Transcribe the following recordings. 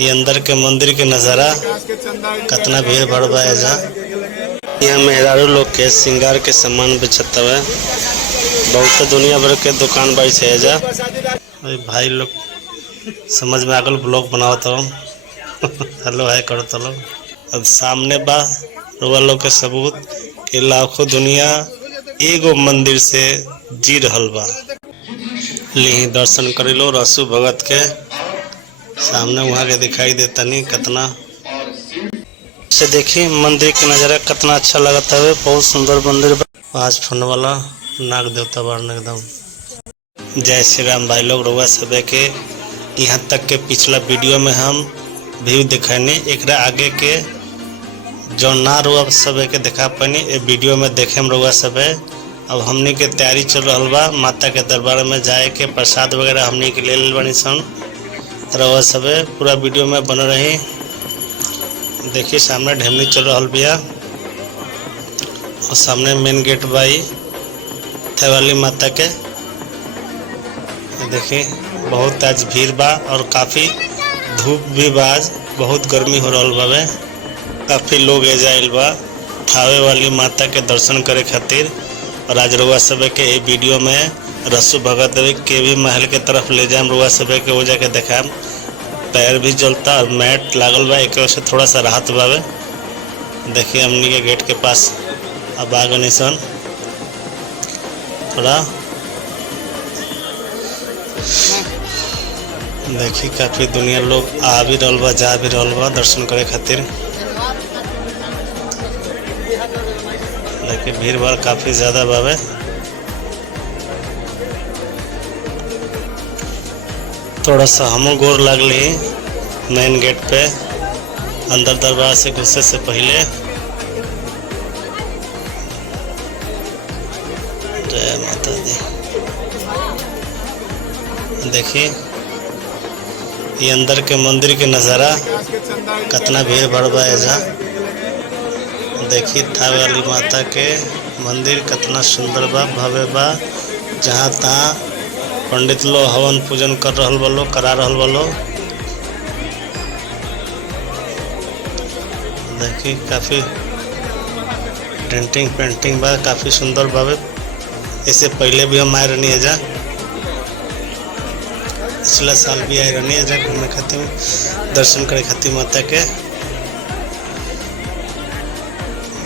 ये अंदर के मंदिर के नज़ारा कितना भीड़ भड़ बा एजा। यहाँ मेहरारू लोग के श्रृंगार के सामान बेचता है। बहुत दुनिया भर के दुकान बाई से एजा। अभी भाई लोग समझ में आगल ब्लॉग बनावत हेलो हाय करत लोग। अब सामने बा रुआ लोग के सबूत कि लाखों दुनिया एगो मंदिर से जी रहल बा। ली दर्शन कर लो रसू भगत के सामने वहाँ के दिखाई देता नहीं कितना से देखी मंदिर के नज़ारा कितना अच्छा लगता है। बहुत सुंदर मंदिर बा। आज फन वाला नाग देवता बारन एकदम। जय श्री राम भाई लोग रुआ सब के यहाँ तक के पिछला वीडियो में हम व्यू दिखाने एक आगे के जो ना रुआ सब के दिखा पानी ए वीडियो में देखे हम रुआ सब। अब हमने के तैयारी चल रहा बा माता के दरबार में जाए के प्रसाद वगैरह हमने के ले बनी सन रुआ सब पूरा वीडियो में बन रही। देखिए सामने ढेमनी चल रहा बिया और सामने मेन गेट बाई थे वाली माता के। देखिए बहुत आज भीड़ बा और काफ़ी धूप भी बा। आज बहुत गर्मी हो रहा बावे। काफ़ी लोग एजाइल बा थावे वाली माता के दर्शन करे खातिर। और आज रुआ सब के ये वीडियो में रसू भगत के भी महल के तरफ ले जाए रुआ सब के हो जाके देखा पैर भी जलता और मैट लागल बा एक से थोड़ा सा राहत बावे। देखिए हमनी के गेट के पास अब आ गए सन थोड़ा। देखिए काफ़ी दुनिया लोग आ भी रहल बा जा भी रहल बा दर्शन करे खातिर। देखिए भीड़ भाड़ काफ़ी ज़्यादा बावे। थोड़ा सा हम गोर लगली मेन गेट पे अंदर दरबार से घुसे से पहले। जय माता दी। देखिए ये अंदर के मंदिर के नज़ारा कितना भीड़ भड़ बा एजा। देखिए थावे वाली माता के मंदिर कितना सुंदर बा भव्य बा। जहाँ तहाँ पंडित लोग हवन पूजन कर रहल बा लोग करा रहल बा लोग। देखिए काफ़ी डेंटिंग पेंटिंग बा काफ़ी सुंदर बावे। इससे पहले भी हम आए रहनी है जा पिछला साल भी आए रहनी है जा घूमने खातिर दर्शन करे खातिर माता के।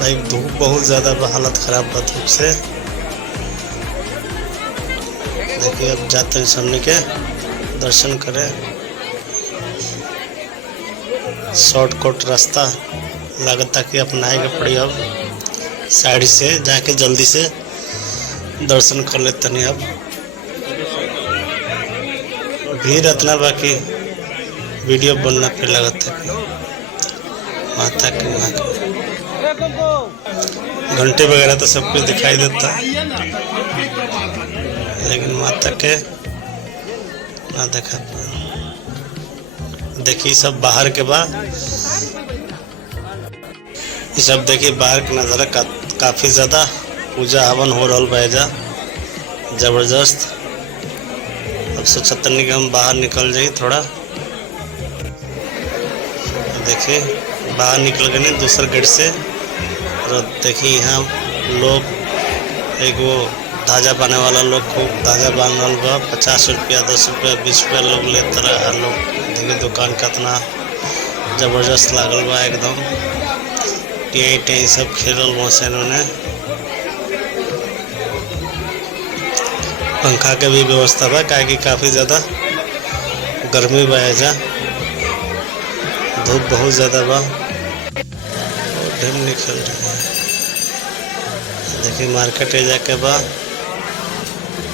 भाई धूप बहुत ज़्यादा बा हालत ख़राब बा धूप से। देखिए अब जाते हैं सामने के दर्शन करें। शॉर्टकट रास्ता लगता कि अपनाए के पड़ी। अब साइड से जाके जल्दी से दर्शन कर लेते नहीं। अब भीड़ इतना बाकी वीडियो बनना पे लगता है माता के वहाँ के घंटे वगैरह तो सब कुछ दिखाई देता है लेकिन माता के ना देखा। देखिए सब बाहर के बाद ये सब देखिए बाहर के नज़ारा काफ़ी ज़्यादा पूजा हवन हो रहा बा ज़बरदस्त। अब सोचते नहीं कि हम बाहर निकल जाइए थोड़ा। देखिए बाहर निकल गए नहीं दूसरे गेट से। और देखिए यहाँ लोग एक वो धाजा बांधने वाला लोग खूब धाजा बांध रहा बा। 50 रुपया 10 रुपया 20 रुपया लोग लेते रहे हर लोग। देखिए दुकान कितना ज़बरदस्त लागल बा एकदम। टी सब खेलल वहाँ इन्होंने पंखा के भी व्यवस्था बा क्या कि काफ़ी ज़्यादा गर्मी बा एजा। धूप बहुत ज़्यादा बा और ढेर निकल रहे हैं। देखिए मार्केट एजा के बा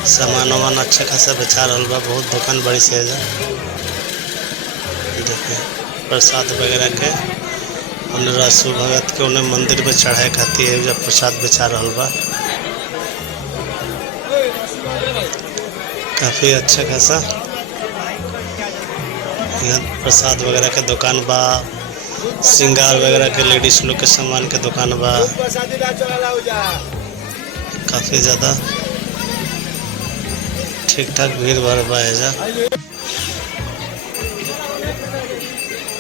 सामान वामान अच्छा खासा बेचा रहा बा। बहुत दुकान बड़ी से एजा। देखिए प्रसाद वगैरह के उन्हें रसू भगत के उन्हें मंदिर में चढ़ाए खाती है जब प्रसाद बेचा रहा बा। काफ़ी अच्छा खासा यहाँ प्रसाद वगैरह के दुकान बा। श्रृंगार वगैरह के लेडीज लोग के सामान के दुकान बा। काफ़ी ज़्यादा ठीक ठाक भीड़ भाड़ बा एजा।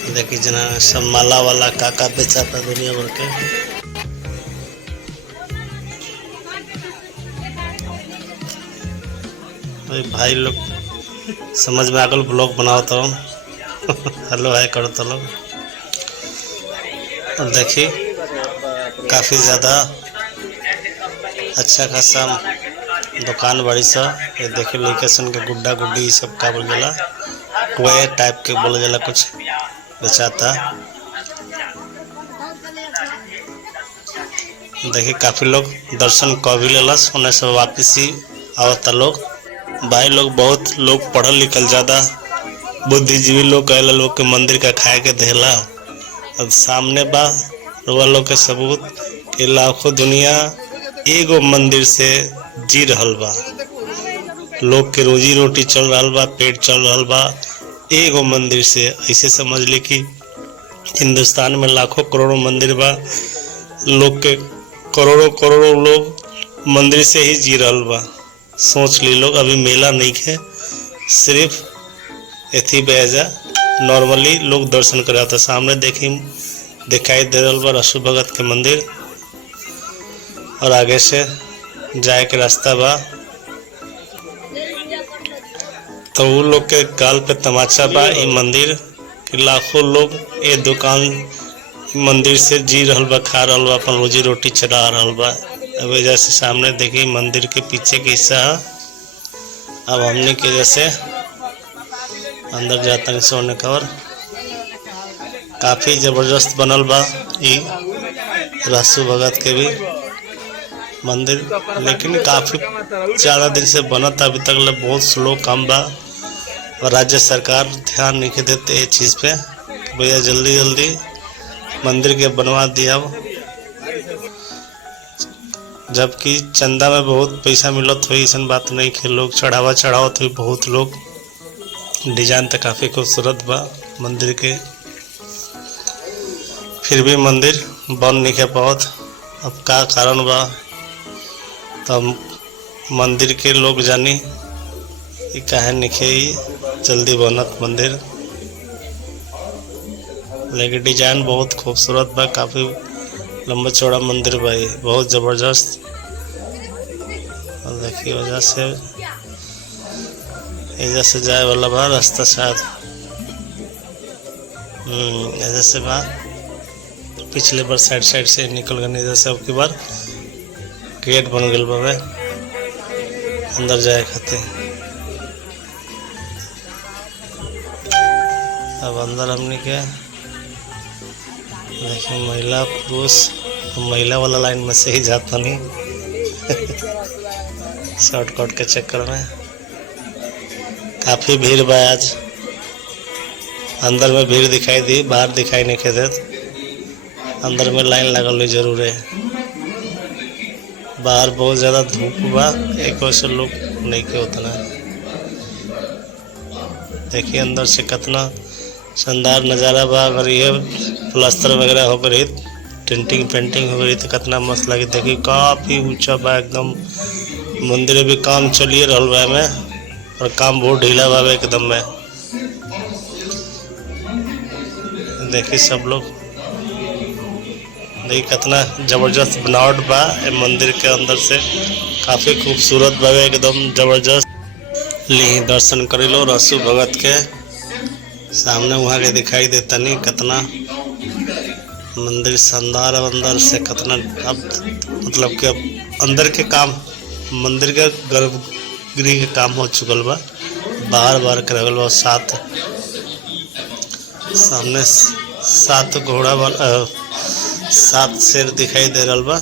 देखिए जना सब माला वाला काका बेचाता दुनिया भर के। भाई लोग समझ में आगल ब्लॉग बनाओ तो हेलो हाय करो तो लोग। और देखिए काफ़ी ज़्यादा अच्छा खासा दुकान बड़ी सा। ये देखिए लोकेशन के गुड्डा गुड्डी सब का बोल जाला टॉय टाइप के बोल जाला कुछ बेचाता। देखिए काफ़ी लोग दर्शन कर भी लेलस होने से वापस ही आवता लोग। भाई लोग बहुत लोग पढ़ल लिखल ज़्यादा बुद्धिजीवी लोग कहला लोग के मंदिर का खाए के देला। अब सामने बा रुआ लोग के सबूत कि लाखों दुनिया एगो मंदिर से जी रहल बा। लोग के रोजी रोटी चल रहा बा, पेट चल रहा बा एगो मंदिर से। ऐसे समझ ली कि हिंदुस्तान में लाखों करोड़ों मंदिर बा, लोग के करोड़ों करोड़ों लोग मंदिर से ही जी रहल बा। सोच ली लोग अभी मेला नहीं है, सिर्फ एथी बेजा नॉर्मली लोग दर्शन करे आता। सामने दिखाई दे रहा बा रसू भगत के मंदिर और आगे से जाए के रास्ता बा। तो वो लोग के गाल पे तमाचा बा ई मंदिर कि लाखों लोग ये दुकान मंदिर से जी रहल बा, खा रहल बा, अपन रोजी रोटी चला रहल बा। अब जैसे सामने देखिए मंदिर के पीछे के हिस्सा। अब हमने के जैसे अंदर जाता नहीं सोने का और काफ़ी ज़बरदस्त बनल बा ई रसू भगत के भी मंदिर, लेकिन काफ़ी ज़्यादा दिन से बनता अभी तक ले बहुत स्लो काम बा। और राज्य सरकार ध्यान नहीं देते ये चीज़ पे भैया जल्दी जल्दी मंदिर के बनवा दिया। जबकि चंदा में बहुत पैसा मिलत हुई ऐसा बात नहीं कि लोग चढ़ावत हुई बहुत लोग। डिजाइन तो काफ़ी खूबसूरत बा मंदिर के, फिर भी मंदिर बन नहीं है बहुत। अब का कारण बा तब मंदिर के लोग जानी काहे नहीं जल्दी बनत मंदिर। लेकिन डिजाइन बहुत खूबसूरत बा, काफ़ी लंबा चौड़ा मंदिर बा, बहुत ज़बरदस्त। और देखिए वजह से एजा से जाए वाला बा रास्ता शायद एजा से बा। पिछले बार साइड से निकल गए जैसे अब की बार गेट बन गल बा अंदर जाए खातिर। अब अंदर हमने के देखिए महिला पुरुष, महिला वाला लाइन में से ही जाता नहीं शॉर्टकट के चक्कर में। काफ़ी भीड़ बा आज, अंदर में भीड़ दिखाई दी, बाहर दिखाई नहीं के देत। अंदर में लाइन लगल हुई जरूर है, बाहर बहुत ज़्यादा धूप बा, एक वैसे लोग नहीं के उतना। देखिए अंदर से कितना शानदार नज़ारा बा। अगर ये प्लास्टर वगैरह हो गई, टेंटिंग पेंटिंग हो गई तो कितना मस्त लगे। देखिए काफ़ी ऊंचा बा एकदम मंदिर भी काम चलिए रहल बा में, और काम बहुत ढीला बा एकदम में। देखिए सब लोग देखिए कितना ज़बरदस्त बनावट बा मंदिर के अंदर से, काफ़ी खूबसूरत बा एकदम ज़बरदस्त। ली दर्शन कर लो रसू भगत के सामने वहाँ के दिखाई देता नहीं कितना मंदिर शानदार। अंदर से कितना अब मतलब कि अब अंदर के काम मंदिर के गर्भगृह के काम हो चुकल बा, बाहर के रहल बा। सामने 7 घोड़ा वाला 7 शेर दिखाई दे रहा बा।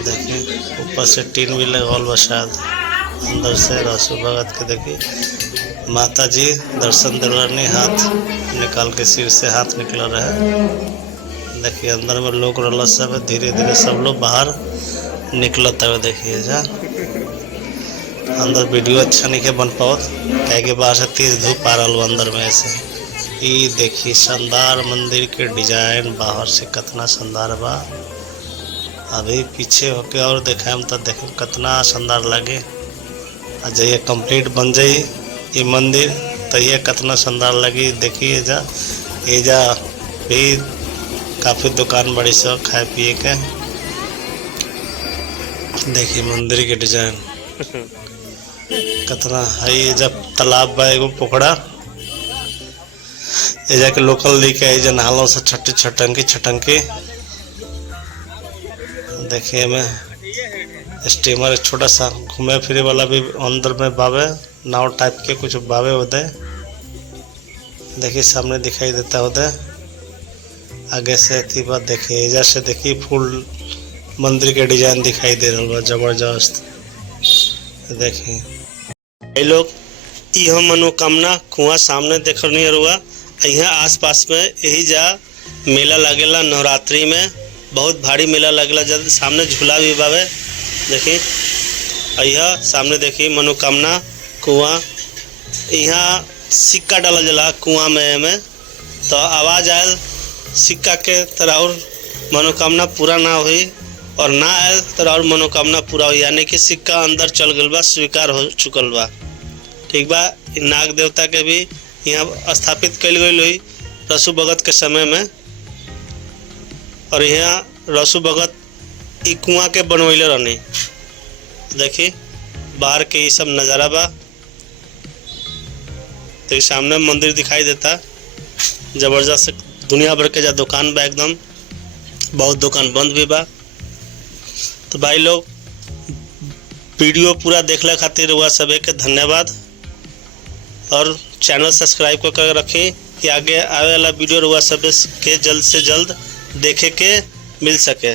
देखिए ऊपर से टीन भी लगल बा शायद। अंदर से रसू भगत के देखिए माता जी दर्शन दे रही, हाथ निकाल के सिर से हाथ निकल रहा है। देखिए अंदर में लोग रहा सब, धीरे धीरे सब लोग बाहर निकलता है। देखिए जा अंदर वीडियो अच्छा नहीं के बन पाओ क्या कि बाहर से तेज धूप आ रहा अंदर में ऐसे। ये देखिए शानदार मंदिर के डिजाइन बाहर से कितना शानदार बा। अभी पीछे होके और देखा हम तो देखे कितना शानदार लगे। जैसे कंप्लीट बन जाए ये मंदिर बताइए कितना शानदार लगी। देखिए एजा भी काफ़ी दुकान बड़ी सा खाए पिए के। देखिए मंदिर के डिजाइन कितना है। एजा तालाब बा एगो पोखरा, एजा के लोकल लेके एजा नहालो से छटंकी। देखिए में स्टीमर छोटा सा घूमे फिरे वाला भी अंदर में बावे, नाव टाइप के कुछ बावे होते। देखिए सामने दिखाई देता होते, आगे से थी बात। देखिए एजा से देखिए फुल मंदिर के डिजाइन दिखाई दे रहा बा जबरदस्त। देखिए ये लोग यह मनोकामना कुआं सामने देख रही रुआ। यहाँ आसपास में यही जा मेला लगेला, नवरात्रि में बहुत भारी मेला लगेला। जब सामने झूला भी बावे देखिए, यह सामने देखिए मनोकामना कुआं। यहाँ सिक्का डाला जला कुआं में तो आवाज़ आयल सिक्का के तरह और मनोकामना पूरा ना हुई, और ना आयल तरह और मनोकामना पूरा हुई। यानी कि सिक्का अंदर चल गल बा, स्वीकार हो चुकल बा। ठीक बा। नाग देवता के भी यहाँ स्थापित कल गई हुई रसु भगत के समय में, और यहाँ रसु भगत ई कुआं के बनवैले रहनी। देखिए बाहर के ये सब नज़ारा बा। तो सामने मंदिर दिखाई देता जबरदस्त। दुनिया भर के जा दुकान बा, एकदम बहुत दुकान बंद भी बा। तो भाई लोग वीडियो पूरा देखने खातिर हुआ सभी के धन्यवाद, और चैनल सब्सक्राइब कर रखें कि आगे आने वाला वीडियो हुआ सब के जल्द से जल्द देखे के मिल सके।